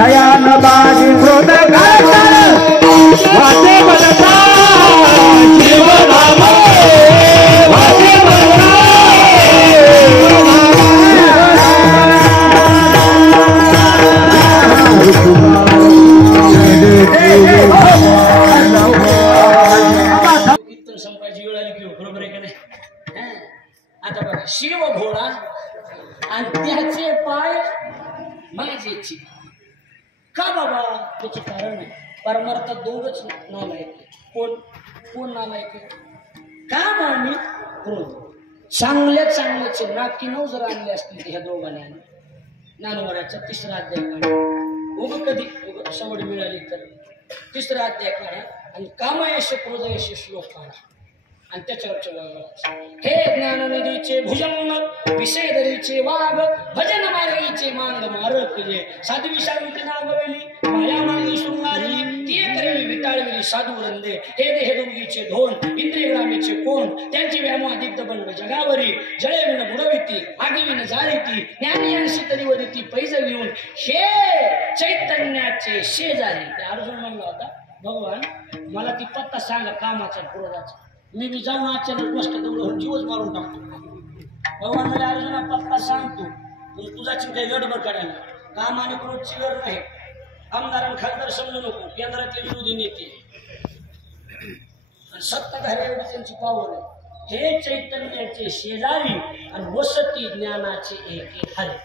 Hayyan बाजी मृद वाचे बदता जीवनाम वाचे बदता संपायची वेळ आली की बरोबर आहे का नाही? आता बघा शिव घोडा आणि त्याचे पाय माझेची का बाबा? त्याचे कारण आहे परमार्थ दोघच नालायक. कोण नालायक? काम आणि क्रोध. चांगल्याचे नाकी नऊ जर आणले असतील ह्या दोघांनी ज्ञानवराचा तिसरा अध्याय काढा. उग कधी सवड मिळाली तर तिसरा अध्याय काढा आणि कामयश क्रोधयश श्लोक काढा आणि त्याच्यावरच्या वळवळा. हे ज्ञाननदीचे भुजंग विषय दरीचे वाघ भजन मार्गीचे मांग मारक जे साध्वी शांती नागवेली माया मांगी शृंगारी ती करेली विटाळवेली साधू वंदे हे देह दुर्गीचे धोन इंद्रिय रामेचे कोण त्यांची व्यामोह दिग्ध बंड जगावरी जळेविन बुडविती आगीविन जाळीती ज्ञानियांशी तरी वदिती पैज घेऊन हे चैतन्याचे शेजारी. ते अर्जुन म्हणला होता भगवान मला ती पत्ता सांगा कामाचा क्रोधाचा. मी बी जाऊन अचानक गोष्ट तेवढं जीवच मारून टाकतो. भगवान मला अर्जुना पत्ता सांगतो पण तुझाची काही गडबड करायला काम आणि क्रोधची गरज नाही. आमदार खासदार समजू नको केंद्रातले विरोधी नेते आणि सत्ताधारी एवढी त्यांची पावर आहे. हे चैतन्याचे शेजारी आणि वसती ज्ञानाचे एक हरे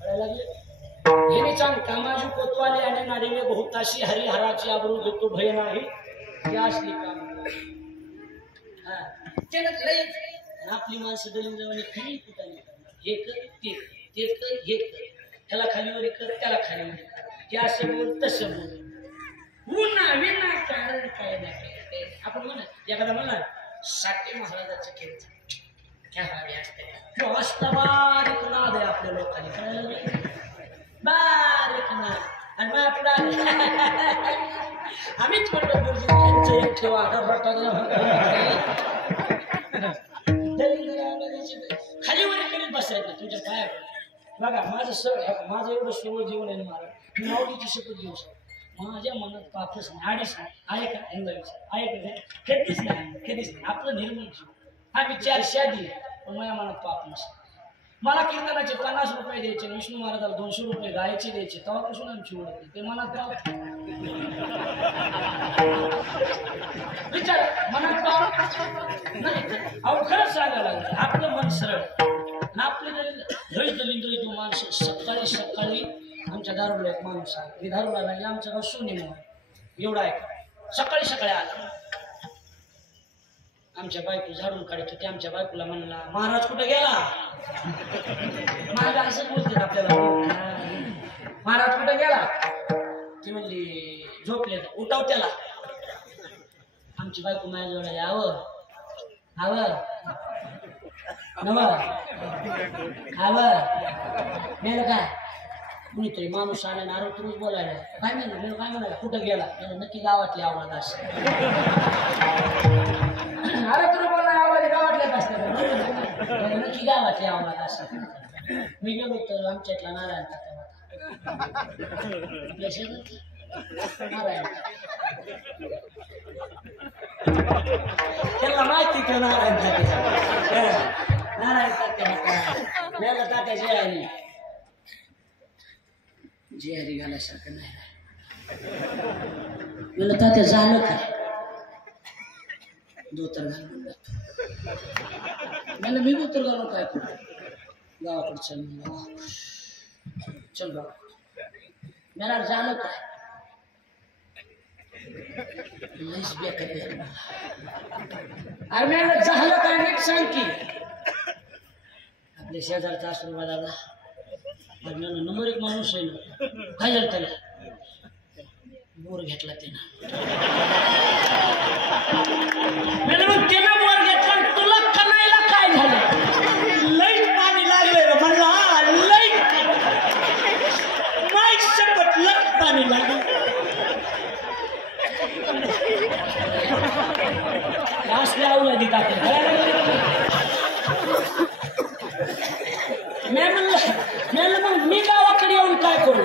कळायला लागले. हे सांग कामाजी कोतवाले आणि नारीने बहुताशी हरिहराची आबरू देतो भय नाही ही असली काम. आपली माणसं दलित जवानी खरी कुठं हे कर ते कर हे कर त्याला खालीवर कर त्याला खालीवर कर हे असं बोल तसं बोल पुन्हा विना कारण काय नाही. आपण म्हणा एखादा म्हणा साठे महाराजाचं कीर्तन क्या हवे असते बारीक नाद आहे आपल्या लोकांनी कळायला बारीक नाद आणि मग पुढे आम्हीच म्हणतो गुरुजी एक ठेवा खालीवर करीत बसायचं तुझ्या काय बघा. माझं एवढं सर्व जीवन आहे महाराज मी माऊलीची शपथ घेऊ शकतो. माझ्या मनात पापच नाही आडीच नाही आहे का आहे का कधीच नाही आपलं निर्मळ जीवन. हा मी 400 दिले पण माझ्या मनात पाप नसतं. मला कीर्तनाचे 50 रुपये द्यायचे विष्णू महाराजाला 200 रुपये गायचे द्यायचे तेव्हापासून आमची ओळख ते मनात पाप विचार मनात पाप नाही. अहो खरंच सांगायला लागलं आपलं मन सरळ आणि आपले लय दलिंद्र माणसं सकाळी आमच्या दारूला एक माणूस आहे मी दारूला नाही आमचं गाव सोने एवढा आहे सकाळी आला आमच्या बायको झाडून काढत होती. आमच्या बायकोला म्हणला महाराज कुठे गेला. महाराज असं बोलते आपल्याला महाराज कुठे गेला. ती म्हणली झोपले उठाव त्याला. आमची बायको माझ्याजवळ आलं मेलं काय कुणीतरी माणूस आला ना आरोप रोज बोलायला काय म्हणाला कुठं गेला नक्की गावातली आवडत असते. अरे तुला बोलायला आवडत गावातल्याच असते नक्की गावातली आवडत असते. मी गेलो तर आमच्या इथला नारायण त्याला माहिती का नारायण तात्या जेहारी घालायसारखं नाही मला तात्या झालं काय धोतर घालून जातो मला मी धोतर घालून काय करू गावाकडे चल गाव मला झालं काय लईच बेकार अरे मला झालं काय नीट सांग की आपल्या शेजारचा आशीर्वाद आला नंबर 1 माणूस आहे ना काय झालं त्याला बोर घेतला त्यानं बोर घेतला तुला कणायला काय झालं लईच पाणी लागलंय म्हणला लई माईक सकट लग पाणी लागलं असल्या अवलादीत आपल्या मी म्हणलं मग मी गावाकडे येऊन काय करू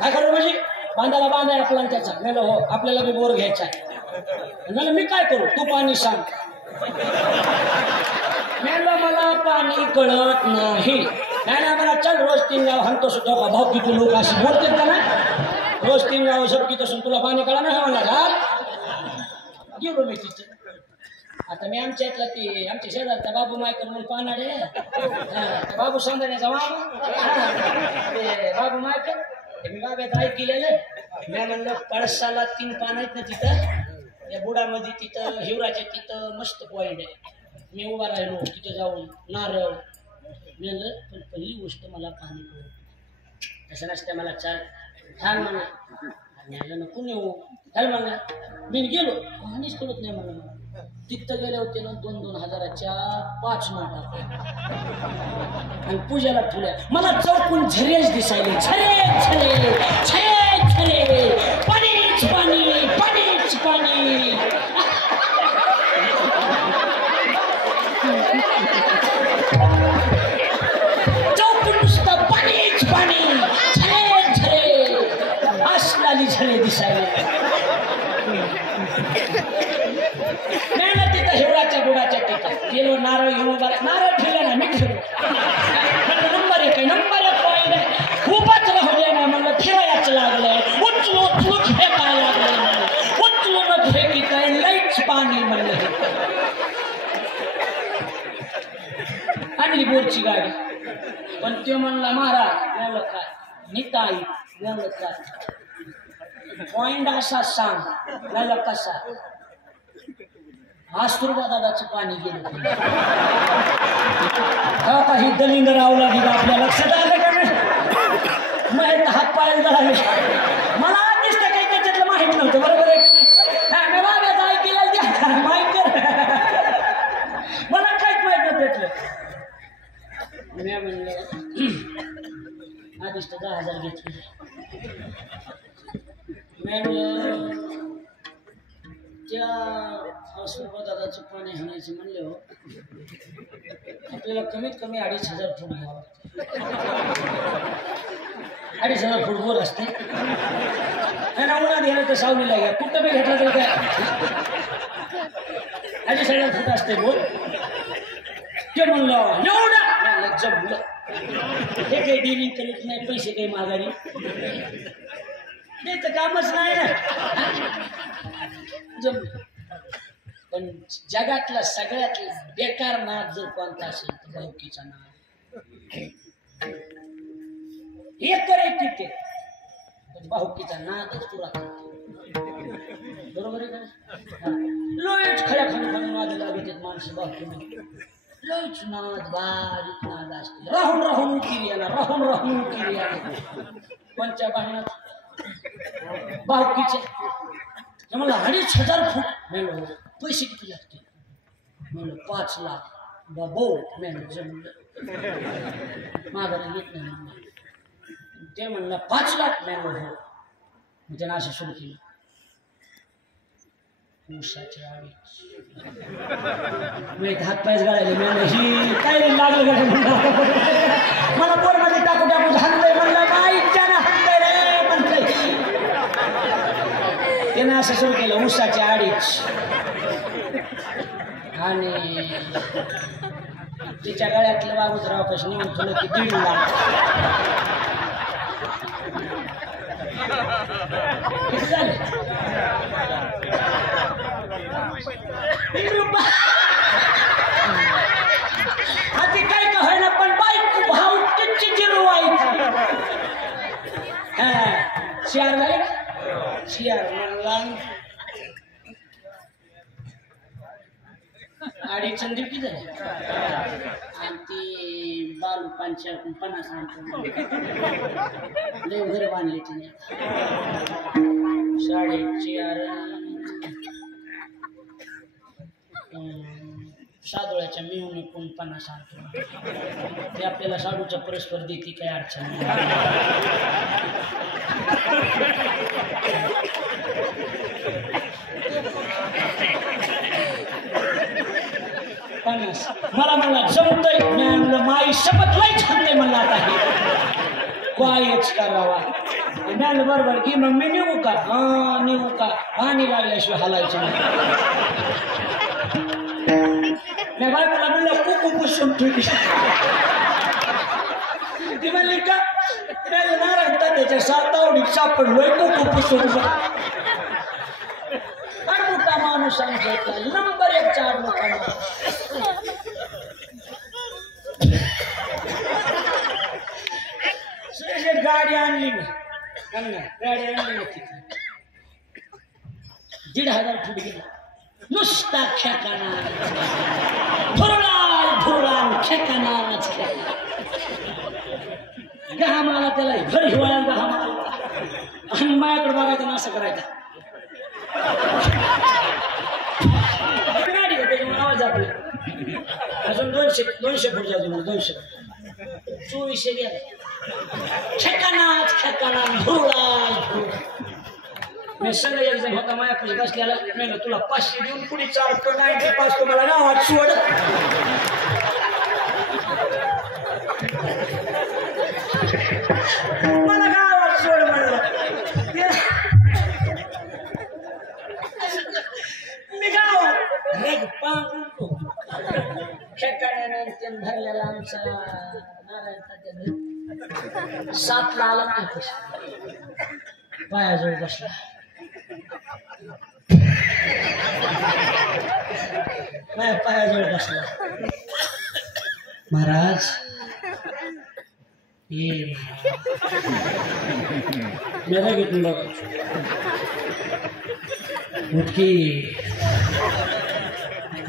काय करू म्हणजे बांधायला बांधाय आपला त्याचा मला हो आपल्याला बी बोर घ्यायचा आहे मला मी काय करू तू पाणी सांग मला पाणी कळत नाही नाही मला चल रोज 3 गाव हंतो सुद्धा भाऊ किती लोक अशी बोलते का ना रोज 3 गाव झपकीत असून तुला पाणी कळा नाही म्हणला का गेलो मी तिथे आता मी आमच्या इथला ती आमच्या शेजारचा बाबू मायकर म्हणून पाहणारे बाबू सांगण्याचा मामा ते बाबू मायकर मी बाब्यात ऐकलेलं मी म्हणलं पळसाला 3 पानं आहेत ना तिथं या बुडामध्ये तिथं हिवराच्या तिथं मस्त पॉईंट आहे मी उभा राहिलो तिथे जाऊन नारळ मी म्हणलं पण पहिली गोष्ट मला पाणी कळू तसं नसतं मला छान म्हणा नको नेऊ काय म्हणलं मी गेलो पाणीच कळत नाही म्हणलं तिथं गेले होते ना 2-2 हजाराच्या 5 नोटा आणि पूजेला ठेवल्या मला चौकून झरेच दिसायले झरे पाणीच पाणी चौकून नुसतं पाणीच पाणी झरे असलाली झरे दिसायले तिथं हिवराच्या बुडाच्या तिथं गेलो नारळ घेऊन नारळ ठेवला ना मी ठेवलो नंबर 1 पॉईंट आहे खूपच राहू दे ना म्हणलं फिरायच लागलंय उचलू फेकायला लागलंय उचलू न फेकी काय लईच पाणी म्हणलं आणली बोरची गाडी पण ते म्हणला महाराज म्हणलं काय निताई म्हणलं काय पॉईंट असा सांग म्हणलं कसा आस्तुर्बा दादाचं पाणी गेलं काही दलिंग रावला दिला आपल्या लक्षात आलं का नाही माहीत हात पायाला जळाले मला दिसतं काही त्याच्यातलं माहीत नव्हतं बरोबर आहे बाब्यात ऐकलेलं द्या माहीत मला काहीच माहीत नव्हतं त्यातलं मी म्हणलं आधीच 10,000 घेतले मी म्हणलं त्या आस्तुर्बा दादाचं पाणी हाणायचं म्हणले हो आपल्याला कमीत कमी 2,500 फूट घ्यावं 2,500 फूट बोर असते आणि उन्हात गेलं तर सावलीला घ्या कुठं बी घेतलं तरी काय 2,500 फूट असते बोर ते म्हणलं एवढं जमलं हे काही डिलिंग करीत नाही पैसे काही माघारी ते तर कामच नाही ना जमलं पण जगातला सगळ्यात बेकार नाद जर कोणता असेल तर भाऊकीचा नाद एक तिथे पण भाऊकीचा नादच पुरा बरोबर आहे का लोच खड्या खाणून नाद लागत आहेत माणसं भाऊकी लोच नाद बारीक नाद असते राहून केली याला कोणत्या भांडणात भाऊकीचे मला 2,500 फूट मिळवलं पैसे किती लागते म्हणलं 5 लाख बाबो मेहनत जमलं माघारी येत नाही ते म्हणलं 5 लाख मेहनत हो मी त्यानं असं सुरू केलं ऊसाची आडी मी हात पायच गाळायले मी ही काय लागलं मला बोरमध्ये टाकू झालंय म्हणलं बाईच्या ना हाणलंय रे म्हणलंय त्यानं असं सुरू केलं ऊसाची आडीच आणि तिच्या गळ्यातलं बाबूराव कसं नेऊन ठेवलं की 1.5 लाख किती झाले आधी काय का व्हायला पण बाईक भाव किती जिरो व्हायची शेअर झाले ना शेअर म्हणला 2.5 किती झाले आणि ती बालू 50 आणतो लय घर बांधले तिने 4.5 सादोळ्याच्या मिळून 50 आणतो ते आपल्याला साडूच्या परस्पर देते काही अडचण मला म्हणला जमतय मी म्हणलं माई शपथ लय छानते म्हणला आता कायच करावा मॅन बरोबर की मग मी निघू का हा निघू का पाणी लागल्याशिवाय हालायचं नाही मी बायकोला म्हणलं कुकू पुसून ठेवली ती म्हणली का नारायण त्याच्या सातावडीत सापडलोय कुकू पुसून मोठा माणूस सांगितला नंबर 1 4 मोठा गाडी आणली मी गाडी आणली तिथे 1,500 फूट गेला नुसता खेकाना धुरळा खेकानाच घाम आला त्याला भर हिवाळ्यात घाम आला आणि माझ्याकडे बघायचं ना असं करायचं गाडी त्याच्यामुळे आवाज जात नाही अजून 200 फूट जायचं मला 200 2400 गेला खेकाना धुळा मी सगळं एक जण होता माझ्यापाशी बसल्याला मी तुला 500 देऊन पुढे 4 तो 95 मला गावात सोड मला गावात सोड म्हणलं मी गावात रेग पांगतो खेकाण्यानं त्यानं धरलेला आमचा नारायण 7ला आला नाही पायाजवळ बसला पायाजवळ बसला महाराज ये मेरा घेतलं उठकी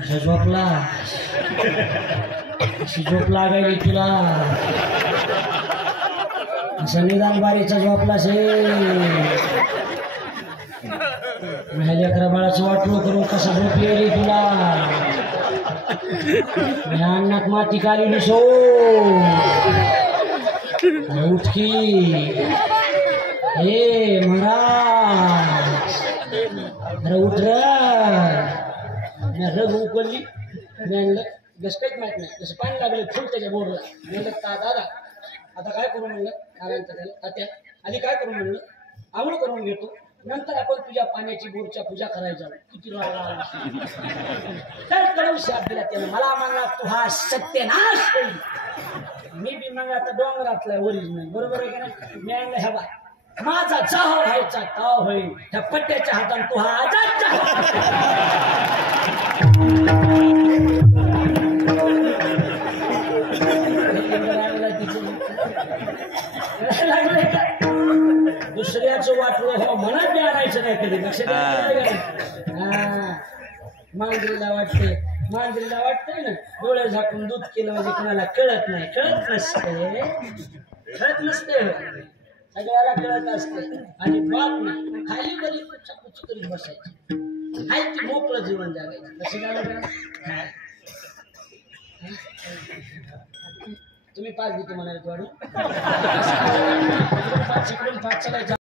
झोपला अशी झोप लागायली तुला असं निदान बारीचा झोपला माझ्या लेकरा बाळाचं वाटलं करून कसं झोप येईल तुला अन्नात माती काली नसो उठकी हे महाराज अरे उठ रग उकलली गस काहीच माहित नाही जसं पाणी लागलं फुल त्याच्या बोर्डला म्हणलं दादा आता काय करू म्हणलं नारायण त्याला तात्या आधी काय करू म्हणलं आंघोळ करून घेतो नंतर आपण तुझ्या पाण्याची बोरच्या पूजा करायला जाऊ किती तर कळू शाप दिला त्यानं मला म्हणला तू हा सत्यनाश मी बी म्हणला आता डोंगरातला ओरिजिनल बरोबर आहे का नाही मी आणलं ह्या बा माझा चाह व्हायचा ताव होईल त्या पट्ट्याच्या हाताने तू हा आजाद दुसऱ्याचं वाटलं हो मनात द्यायचं नाही कधी लक्षात मांजरीला वाटतंय ना डोळे झाकून दूध केलं म्हणजे कोणाला कळत नाही कळत नसते सगळ्याला कळत असते आणि बाप नाही खाली कधी कुच करीत बसायची हाय ती मोकळं जीवन जगायचं कसं झालं तुम्ही 5 देतो म्हणाले वाढून 5 इकडून 5 चालायचं